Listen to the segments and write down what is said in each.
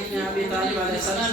ابن ابي طالب عليه السلام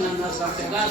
الناس اختلاف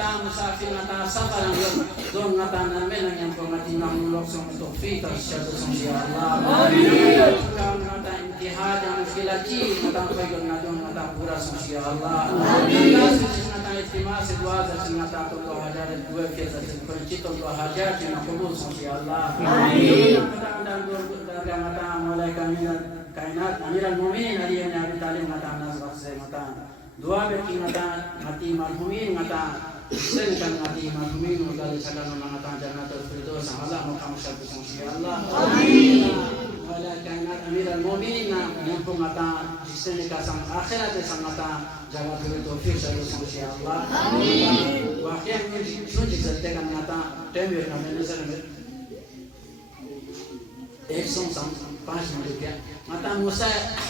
nata musafir nata safar don nata namena yang formati namulok som taufiq arsyad insyaallah amin nata intihad yang muskilati nata khayr nata pura insyaallah amin nata istimas dua nata to hajar dua ke kunci to hajar makbul insyaallah amin nata nata mulai kainat amirul mu'minin ali bin abi talib nata nas waqse nata dua beki nata mati marhumin nata Sehingga nanti maklumin ugal sakal mengatang jannatul firdaus Allah maqam syarif insyaallah amin wala kainat amirul mu'minin yang pengata sehingga sang akhirat sang mata jannatul firdaus insyaallah amin wa qiyam suci setekan mata temir namanya sering 105 rupiah mata Musa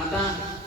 mata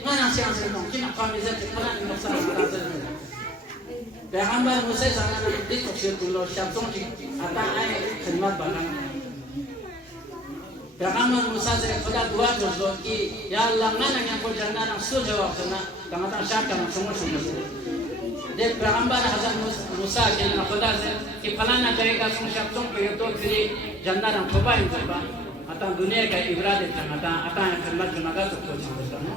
mana siang sedang kita kami zat mana yang besar besar Peygamber Musa zaman itu tafsir dulu syabtung ada ayat khidmat bagan Peygamber Musa se khuda dua dulu ki ya Allah mana yang kau jannah nak suruh jawab sana kami tak syak kami semua semua de Peygamber Hazrat Musa ke nak khuda se ki falana karega semua syabtung ke to kiri jannah nak coba itu ata dunia ka ibadat ata yang khidmat junaga tu kau semua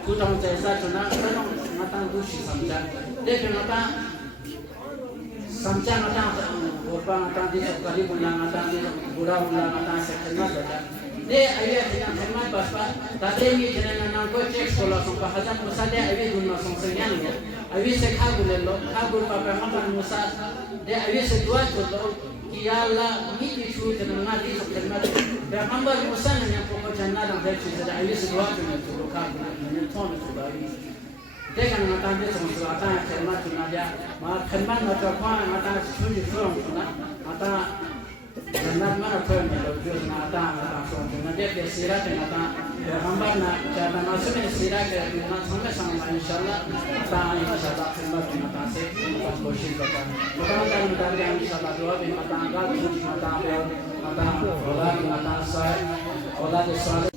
Kuda untuk esok cuna, kalau matang dusi samca, dek matang samca matang, berapa matang di sekali bulan matang di bulan matang sekian saja. Dek ayat yang firman bahwa tadi ini jenengan nangko cek sekolah sampai Hazrat Musa dek ayat dunia sengsengan ya, ayat sekal bulan lo, kabur papa Hazrat Musa, dek ayat sedua jodoh. Ya Allah, ini cuci jenengan di sekian. Peygamber Musa yang pokok jannah dan dari situ ayat sedua jodoh kabur. Tuhan itu bagi. Dengan mata dia semua mata khidmat cuna dia, mata khidmat mata apa mata suci firm cuna, mata jannah mana firm itu jual mata firm cuna dia bersirat mata Peygamber na cara masuk bersirat ke dunia sama insyaallah mata khidmat mata se mata koshis kita. Kita mata dia insyaallah doa bin mata angkat mata olad mata sai olad sai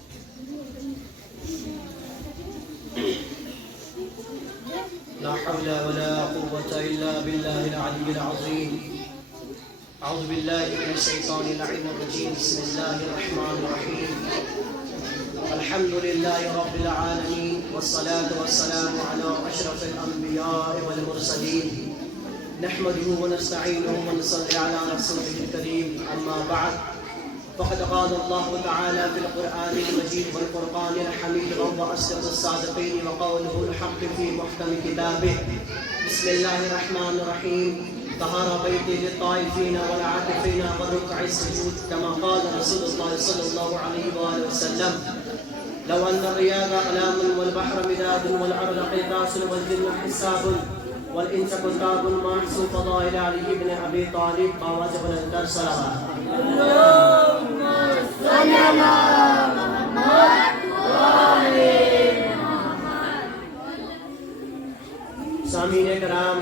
لا حول ولا قوة إلا بالله العلي العظيم. أعوذ بالله من الشيطان اللعين الرجيم. بسم الله الرحمن الرحيم. الحمد لله رب العالمين والصلاة والسلام على أشرف الأنبياء والمرسلين. نحمده ونستعينه ونصلي على رسوله الكريم. أما بعد فقد قال الله تعالى في القرآن المجيد والفرقان الحميد وهو أصدق الصادقين وقوله الحق في محكم كتابه. بسم الله الرحمن الرحيم. طهر بيتي للطائفين والعاكفين والركع السجود كما قال رسول الله صلى الله عليه وآله وسلم: لو أن الرياض أقلام والبحر مداد والأرض قيراس والجن حساب والإنس كتاب ما حسوا فضائل علي بن أبي طالب ما وجب الأذكار صلوات. اللهم صل على محمد وآل محمد. سامعین کرام،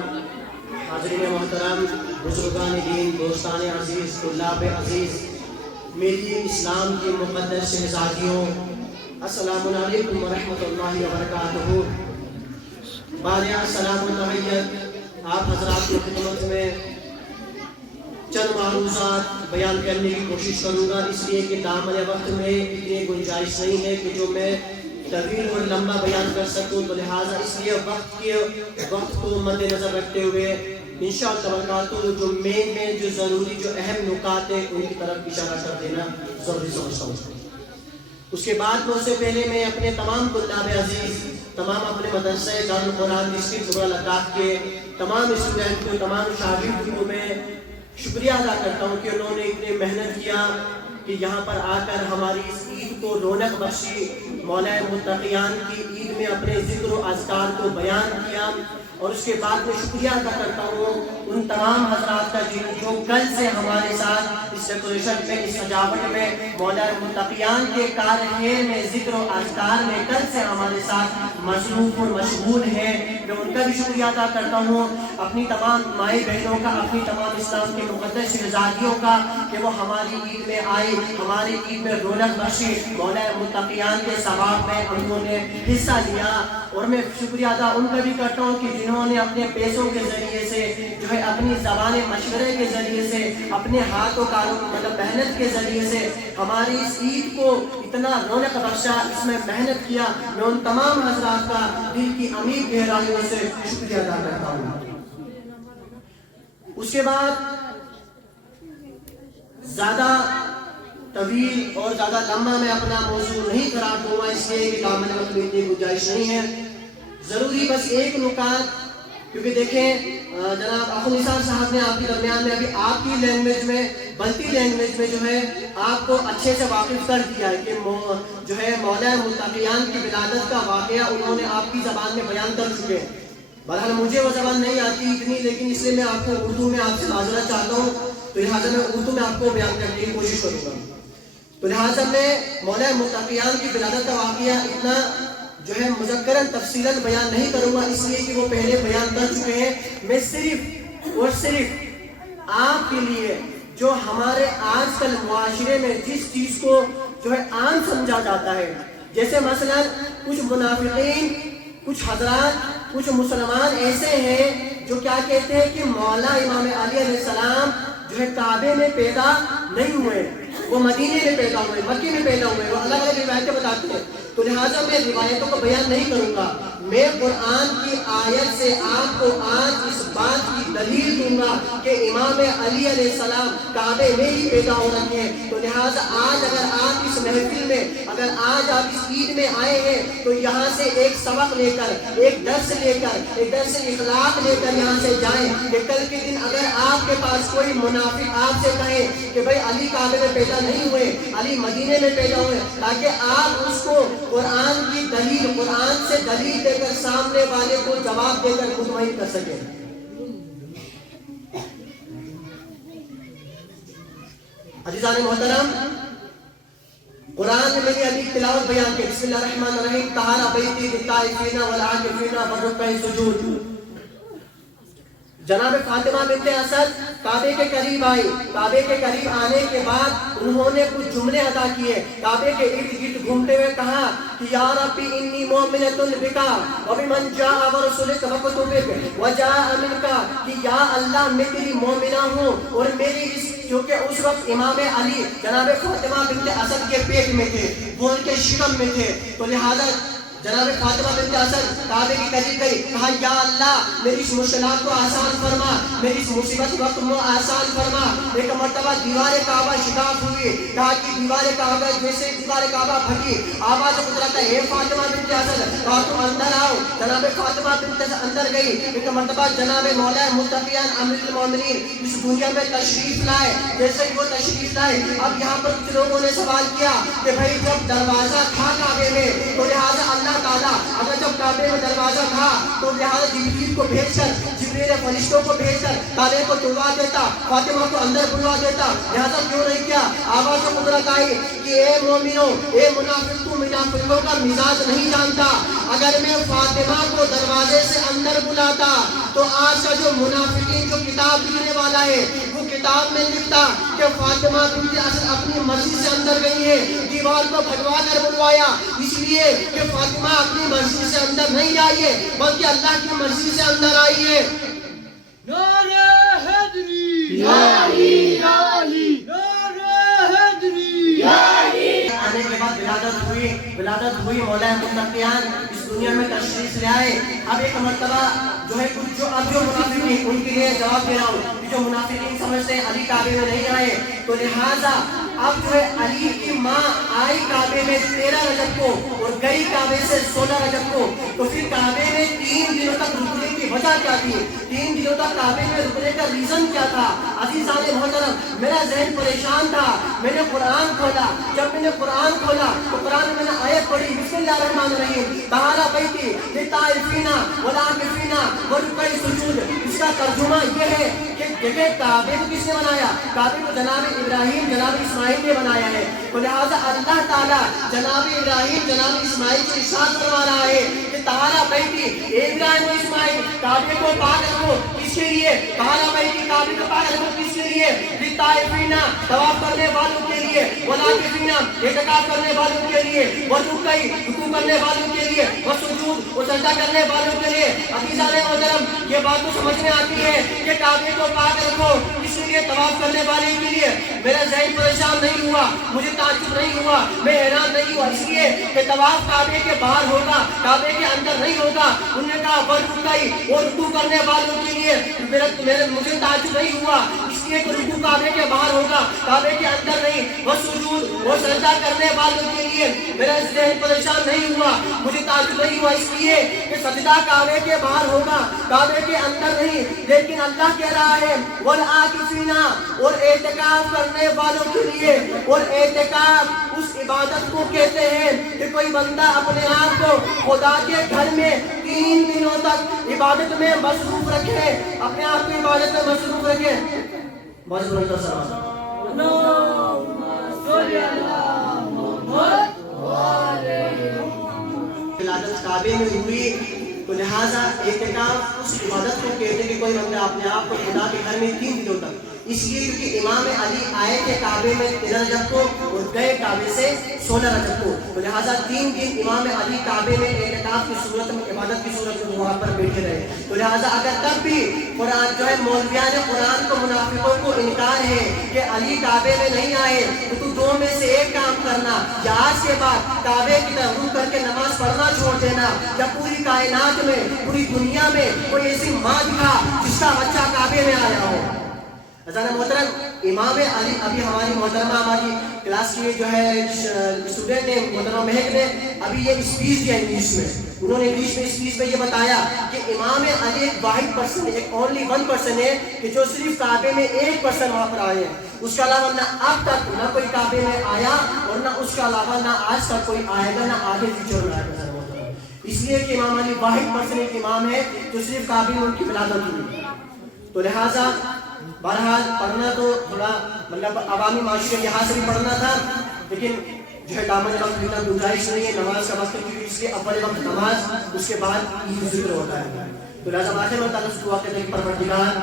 حاضرین محترم، بزرگان دین، دوستان عزیز، طلاب عزیز، میری اسلام کی مقدس شہزادیوں، السلام علیکم ورحمۃ اللہ وبرکاتہ۔ باریہ سلام التحیت آپ حضرات کی خدمت میں چند معروضات بیان کرنے کی کوشش کروں گا، اس لیے کہ دامن وقت میں اتنی گنجائش نہیں ہے کہ جو میں طویل اور لمبا بیان کر سکوں، تو لہٰذا اس لیے وقت کو مد نظر رکھتے ہوئے انشاءاللہ جو جو ضروری جو اہم نکات ہیں ان کی طرف اشارہ کر دینا ضروری سمجھتا ہوں۔ اس کے بعد اس سے پہلے میں اپنے تمام طلاب عزیز، تمام اپنے مدرسہ دارالقرآن ڈسٹرکٹ زبرہ لداخ کے تمام اسٹوڈنٹ کو، تمام شاگرد کو میں شکریہ ادا کرتا ہوں کہ انہوں نے اتنے محنت کیا کہ یہاں پر آ کر ہماری اس عید کو رونق بخشی، مولا متقیان کی عید میں اپنے ذکر و اذکار کو بیان کیا، اور اس کے بعد میں شکریہ ادا کرتا ہوں ان تمام حضرات کا جو کل سے ہمارے ساتھ اس ڈیکوریشن میں، اس سجاوٹ میں، مولا متقیان کے کارخانے میں، ذکر و اذکار میں کل سے ہمارے ساتھ مصروف اور مشغول ہیں۔ میں ان کا بھی شکریہ ادا کرتا ہوں، اپنی تمام مائی بہنوں کا، اپنی تمام اسلام کے مقدس شہزادیوں کا کہ وہ ہماری عید میں آئی، ہماری عید میں رونق بخشی، مولا متقیان کے ثواب میں انہوں نے حصہ لیا۔ اور میں شکریہ ادا ان کا بھی کرتا ہوں کہ جنہوں نے اپنے پیسوں کے ذریعے سے، جو ہے اپنی زبان مشورے کے ذریعے سے، اپنے ہاتھوں کاروں مطلب محنت کے ذریعے سے ہماری اس عید کو اتنا رونق بخشا، اس میں محنت کیا۔ میں ان تمام حضرات کا دل کی عمیق گہرائیوں سے شکریہ ادا کرتا ہوں۔ اس کے بعد زیادہ طویل اور زیادہ لمبا میں اپنا موضوع نہیں قرار دوں گا، اس لیے کہ دامن وقت میں اتنی گنجائش نہیں ہے۔ ضروری بس ایک نکات، کیونکہ دیکھیں جناب اخو نثار صاحب نے آپ کے درمیان میں ابھی آپ کی لینگویج میں، بلتی لینگویج میں جو ہے آپ کو اچھے سے واقف کر دیا ہے کہ جو ہے مولا متقیان کی ولادت کا واقعہ انہوں نے آپ کی زبان میں بیان کر چکے ہیں۔ بہرحال مجھے وہ زبان نہیں آتی اتنی، لیکن اس لیے میں آپ کو اردو میں آپ سے معذرت چاہتا ہوں، تو لہٰذا میں اردو میں آپ کو بیان کرنے کی کوشش کروں گا۔ تو لہٰذا میں مولا متقیان کی ولادت کا واقعہ اتنا جو ہے مذکراً تفصیلاً بیان نہیں کروں گا، اس لیے کہ وہ پہلے بیان کر چکے ہیں۔ میں صرف اور صرف آپ کے لیے جو ہمارے آج کل معاشرے میں جس چیز کو جو ہے عام سمجھا جاتا ہے، جیسے مثلاً کچھ منافقین، کچھ حضرات، کچھ مسلمان ایسے ہیں جو کیا کہتے ہیں کہ مولا امام علی علیہ السلام جو ہے کعبے میں پیدا نہیں ہوئے، وہ مدینے میں پیدا ہوئے، مکے میں پیدا ہوئے، وہ الگ الگ روایتیں بتاتے ہیں۔ تو لہٰذا میں روایتوں کو بیان نہیں کروں گا، میں قرآن کی آیت سے آپ کو آج اس بات کی دلیل دوں گا کہ امام علی علیہ السلام کعبے میں ہی پیدا ہو رکھے ہیں۔ تو لہٰذا آج اگر آپ اس محفل میں، اگر آج آپ اس عید میں آئے ہیں تو یہاں سے ایک سبق لے کر، ایک درس لے کر، ایک درس اخلاق لے کر یہاں سے جائیں کہ کل کے دن اگر آپ کے پاس کوئی منافق آپ سے کہے کہ بھائی علی کعبے میں پیدا نہیں ہوئے، علی مدینے میں پیدا ہوئے، تاکہ آپ اس کو قرآن کی دلیل، قرآن سے دلیل دے کر سامنے والے کو جواب دے کر مطمئن کر سکیں۔ عزیزان محترم، قرآن نے میری ابھی تلاوت بیان کی، بسم اللہ الرحمن الرحیم، طہر بیتی للطائفین والعاکفین والرکع السجود۔ جناب فاطمہ بنت اسد کعبے کے قریب آئی، کعبے کے قریب آنے کے بعد انہوں نے کچھ جملے ادا کیے، کعبے کے ارد گرد گھومتے ہوئے کہا کہ یا ربی انی مؤمنۃ بک وبمن جاء ورسلک وکتبک وجاء منک، کہ یا اللہ میں تیری مومنہ ہوں اور میری اس، کیونکہ اس وقت امام علی جناب فاطمہ بنت اسد کے پیٹ میں تھے، وہ ان کے شکم میں تھے، تو لہذا جناب فاطمہ بنت اسد کعبے کے قریب گئی, کہا یا اللہ میری اس مشکلات کو آسان فرما, میری اس مصیبت وقت کو آسان فرما. ایک مرتبہ دیوار کعبہ شکاف ہوئی, کہا کہ دیوار کعبہ, جیسے دیوار کعبہ پھٹی آواز گزرا تھا, اے فاطمہ بنت اسد, کہا تم اندر آؤ. جناب فاطمہ بنت اسد اندر گئی. ایک مرتبہ جناب مولا متقیان امیر المومنین اس دنیا میں تشریف لائے. جیسے ہی وہ تشریف لائے, اب یہاں پر کچھ لوگوں نے سوال کیا کہ بھائی جب دروازہ تھا کعبے میں تو لہٰذا اللہ تعالیٰ اگر جب کعبے میں دروازہ تھا تو لہٰذا جبریل کو بھیج کر, جبریل فرشتوں کو بھیج کر تالے کو توڑوا دیتا, فاطمہ کو اندر بلوا دیتا, لہٰذا کیوں نہیں کیا؟ آواز قدرت آئی کہ اے مومنوں, اے منافق, تو منافقوں کا مزاج نہیں جانتا. اگر میں فاطمہ کو دروازے سے اندر بلاتا تو آج کا جو منافقین جو کتاب لکھنے والا ہے وہ کتاب میں لکھتا کہ فاطمہ بنت اسد اپنی مرضی سے اندر گئی ہے, دیوار کو پھٹوا کر بلوایا اس لیے کہ فاطمہ اپنی مرضی سے اندر نہیں آئی ہے بلکہ اللہ کی مرضی سے اندر آئی ہے. نعرہ حیدری یا علی یا علی نعرہ حیدری یا علی. آنے کے بعد ولادت ہوئی مولا متقیان اس دنیا میں تشریف لے آئے. اب ایک مرتبہ جو ہے کچھ جو اب جو منافقین ان کے لیے جواب دے رہا ہوں کہ جو منافقین سمجھتے ہیں علی کعبے میں نہیں آئے تو لہٰذا اب جو ہے علی کی ماں آئی کعبے میں 13 رجب کو اور گئی کعبے سے 16 رجب کو, تو پھر کعبے میں 3 دنوں تک رکنے کی وجہ کیا تھی؟ 3 دنوں تک کعبے میں رکنے کا ریزن کیا تھا؟ عزیزان محترم, میرا ذہن پریشان تھا, میں نے قرآن کھولا. جب میں نے قرآن کھولا تو قرآن میں نے آیت پڑھی بسم اللہ الرحمن الرحیم, تعالی بیتی للطائفین والعاکفین والرکع السجود. اس کا ترجمہ یہ ہے کہ دیکھیں کعبے کو کس نے بنایا؟ کعبے کو جناب ابراہیم جناب اسماعیل نے بنایا ہے, تو لہٰذا اللہ تعالیٰ جناب ابراہیم جناب اسماعیل کو ارشاد فرما رہا ہے کہ تعالیٰ بیتی, اے ابراہیم و اسماعیل کعبے کو پاک رکھو. کس کے لیے؟ تعالیٰ بیتی کعبے کو پاک رکھو. کس کے لیے؟ للطائفین طواف کرنے والوں کے لیے, والعاکفین اعتکاف کرنے والوں کے لیے, والرکع رکوع کرنے والوں کے لیے, والسجود اور سجدہ کرنے والوں کے لیے. عزیزان محترم, یہ بات تو سمجھ میں آتی ہے کہ کعبے کو پاک رکھو اس لیے طواف کرنے والے کے لیے. میرا ذہن پریشان نہیں ہوا, مجھے تعجب نہیں ہوا, میں حیران نہیں ہوا اس لیے کہ طواف کعبے کے باہر ہوگا, کعبے کے اندر نہیں ہوگا. انہوں نے کہا والرکع اور رکوع کرنے والوں کے لیے. مجھے تعجب نہیں ہوا اس لیے کہ رکوع کعبے کے باہر ہوگا, کعبے کے اندر نہیں. والسجود اور سجدہ کرنے والوں کے لیے. میرا ذہن پریشان نہیں ہوا, مجھے تعجب نہیں ہوا اس لیے کہ سجدہ کعبے کے باہر ہوگا, کعبے کے اندر نہیں. لیکن اللہ کہہ رہا ہے والعاکفین, اور اعتکاف کرنے والوں کے لیے. اور اعتکاف اس عبادت کو کہتے ہیں کہ کوئی بندہ اپنے آپ کو خدا کے گھر میں 3 دنوں تک عبادت میں مصروف رکھے, اپنے آپ کو عبادت میں مصروف رکھے. بس بولتا سلام. ولادت کعبے میں ہوئی تو لہٰذا اعتکاف اس عبادت کو کہتے ہیں کہ کوئی بندہ اپنے آپ کو خدا کے گھر میں 3 دنوں تک, اس لیے کیونکہ امام علی آئے تھے کعبے میں 13 رجب کو اور گئے کعبے سے 16 رجب کو, تو لہٰذا 3 دن امام علی کعبے میں اعتکاف کی صورت میں, عبادت کی صورت میں وہاں پر بیٹھے رہے. تو لہٰذا اگر تب بھی قرآن جو ہے مولویان قرآن کو منافقوں کو انکار ہے کہ علی کعبے میں نہیں آئے, تو 2 میں سے ایک کام کرنا, یا آج کے بعد کعبے کی طرف رخ کر کے نماز پڑھنا چھوڑ دینا, یا پوری کائنات میں پوری دنیا میں کوئی ایسی ماں دکھا جس کا بچہ کعبے میں آیا ہو. حضرت محترم, امام علی, ابھی ہماری محترمہ ہماری کلاس کی جو ہے اسٹوڈنٹ ہے محترمہ مہک نے ابھی یہ اسپیچ دیا انگلش میں. انہوں نے انگلش میں اسپیچ میں یہ بتایا کہ امام علی ایک واحد پرسن ہے, ایک اونلی 1 پرسن ہے کہ جو صرف کعبے میں 1 پرسن وہاں پر آئے ہیں. اس کے علاوہ نہ اب تک نہ کوئی کعبے میں آیا اور نہ اس کے علاوہ نہ آج تک کوئی آئے گا, نہ آگے فیوچر میں آئے گا. اس لیے کہ امام علی واحد پرسن ایک امام ہے جو صرف کعبے میں ان کی ولادت ہوئی. تو لہٰذا بہرحال پڑھنا تو تھوڑا مطلب عوامی معاشرے کے لحاظ سے بھی پڑھنا تھا, لیکن جو ہے دامن وقت اتنا گنجائش نہیں ہے نماز کا وقت, کیونکہ اس کے اول وقت نماز, اس کے بعد عید ذکر ہوتا ہے. تو لہٰذا آخر میں تعالیٰ سے دعا کرتے ہیں کہ پروردگار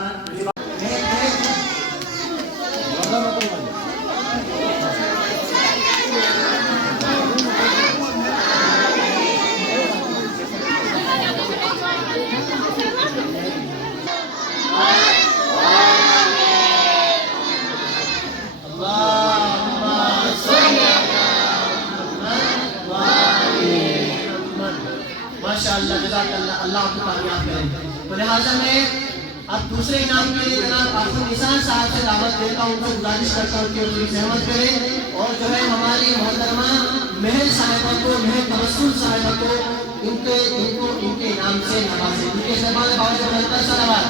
انشاءاللہ جزاک اللہ، اللہ آپ کو کامیاب کرے۔ تو لہٰذا میں اب دوسرے انعام کے لیے جناب آفو نثار صاحب سے دعوت دیتا ہوں، ان کو گزارش کرتا ہوں کہ وہ پلیز احمد کریں، اور جو ہے ہماری محترمہ مہر صاحبہ کو، مہر تبسم صاحبہ کو ان کے انعام سے نوازیں۔ ان کے سربراہ باوجود بلندتر صلوات۔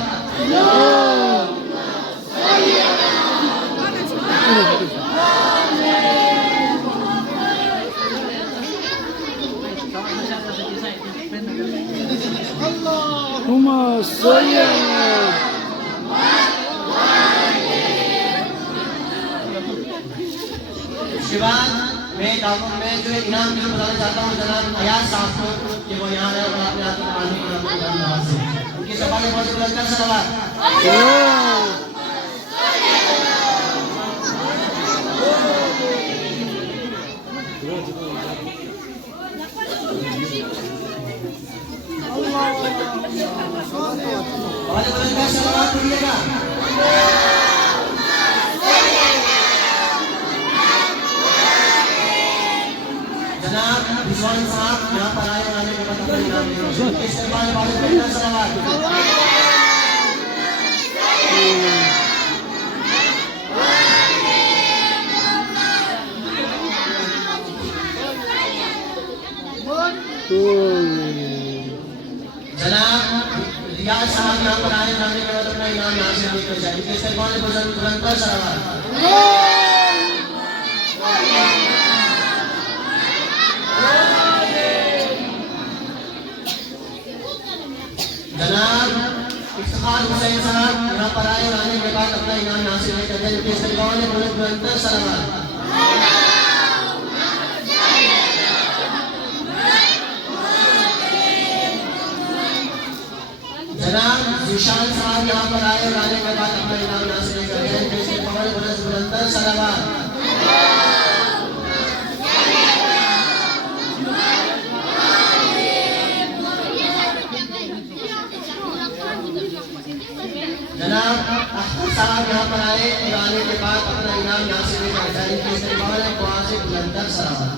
اللهم صل اس کے بعد میں جو ہے انعام کے لیے بتانا چاہتا ہوں جناب ایاز صاحب کو کہ وہ یہاں ہے اور اپنے آپ کو نواز ہے۔ ان کی سبھا میں بہت بلندتر صلوات۔ بہت بلندتر صلوات پڑھیے گا۔ جناب رضوان صاحب یہاں پر آئے اور آنے کے بعد اپنا انعام لے رہے ہیں۔ اس کے بعد بہت بلندتر صلوات۔ جناب ریاض صاحب یہاں پر آئے جانے کے بعد اپنا انعام یہاں سے لے کر جائیں۔ اس کے بعد بلندتر صلوات۔ جناب افتخار حسین صاحب یہاں پر آئے اور آنے کے بعد اپنا انعام یہاں سے لے کر جائیں۔ اس کے بعد بلندتر صلوات۔ جناب ذیشان صاحب یہاں پر آئے اور آنے کے بعد اپنا انعام یہاں سے لے کر گئے۔ اس کے بعد بلندتر صلوات۔ جناب اختر صاحب یہاں پر آئے اور آنے کے بعد اپنا انعام یہاں سے لے کر گئے۔ اس کے بعد بلندتر صلوات۔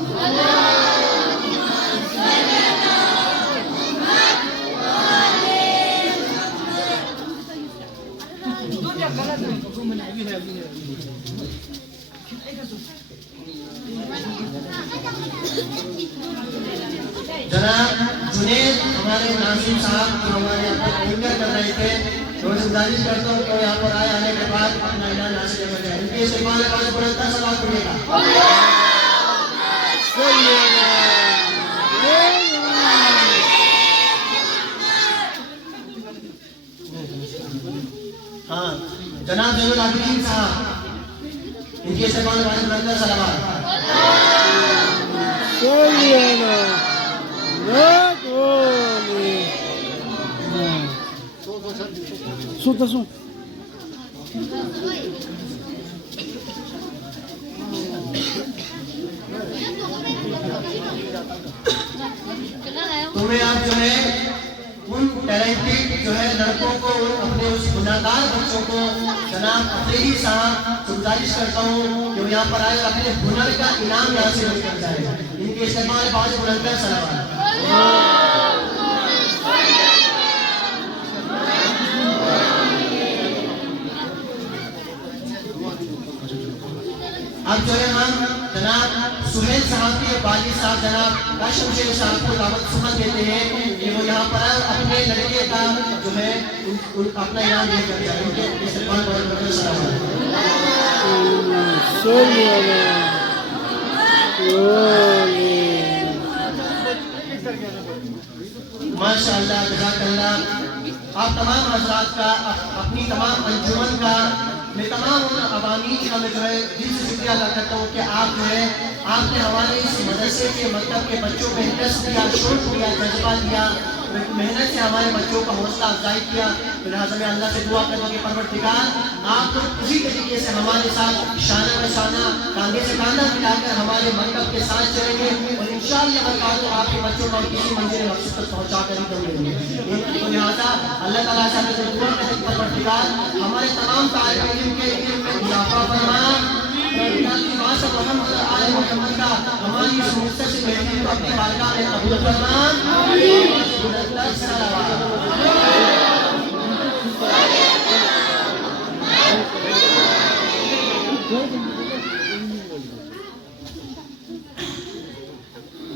جناب جنید ہمارے ناظرین صاحب جو ہمارے یہاں پر انٹر کر رہے تھے، میں گزارش کرتا ہوں کہ یہاں پر آئے، آنے کے بعد اپنا انعام حاصل کر جائے۔ ان کے استعمال والے بلندتر صلوات پڑھیے گا۔ ہاں جناب زین العابدین صاحب ان کے استعمال والے بلندتر صلوات۔ سن تمہیں آپ جو ہے ان ٹیلنٹڈ جو ہے لڑکوں کو، اپنے اس گناہگار بچوں کو جناب افریدی صاحب سے گزارش کرتا ہوں کہ وہ یہاں پر آئے اور اپنے ہنر کا انعام یہاں سے لے کر جائے۔ ان کے استعمال بعض بلندتر صلوات۔ اب جو ہے ہم جناب سہیل صاحب کے والد صاحب جناب کاشم شیخ صاحب کو دعوت سمجھ دیتے ہیں کہ وہ یہاں پر اپنے لڑکے کا جو ہے اپنا انعام لے کر جائیں۔ ان کے استقبال پر بلندتر صلوات۔ ماشاء اللہ، جزاک اللہ۔ آپ تمام حضرات کا، اپنی تمام انجمن کا، میں تمام ان عوامین کا میں جو ہے دل سے شکریہ ادا کرتا ہوں کہ آپ جو ہے آپ نے ہمارے اس مدرسے کے مکتب کے بچوں کو انٹرسٹ دیا، شوق دیا، جذبہ دیا، محنت سے ہمارے بچوں کا حوصلہ افزائی کیا۔ لہٰذا میں اللہ سے دعا کرتا ہوں کہ پروردگار آپ کو اسی طریقے سے ہمارے ساتھ شانہ بہ شانہ، کاندھے سے کاندھا ملا کر ہمارے مکتب کے ساتھ چلیں گے، اور انشاءاللہ برکات آپ کے بچوں کو کسی منزل مقصود تک پہنچا کر ہی دیں گے۔ تو لہٰذا اللہ تعالیٰ سے دعا کرتے ہیں کہ پروردگار ہمارے تمام طالب علم کے علم میں اضافہ فرما، واسطہ محمد آل محمد کا ہماری اس مختصر محفل کو اپنی بارگاہ میں قبول فرما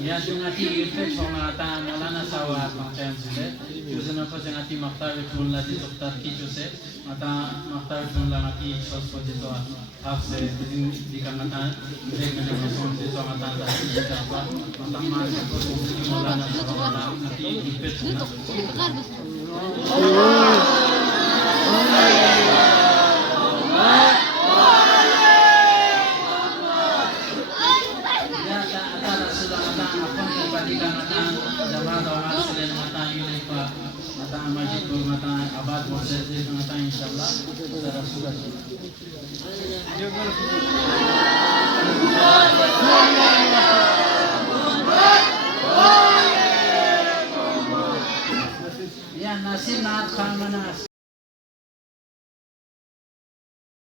Ya jungati irte chonga ta Maulana Sawa pangchan sile yuzana ko jangati maktar chun la di doktor ki jose ata maktar chun la ki sos ko jito afse din dikangata dekne ko son jito ata ta jita pa ata ma ko Maulana Sawa nati irte chuna Abad Moses, inshallah,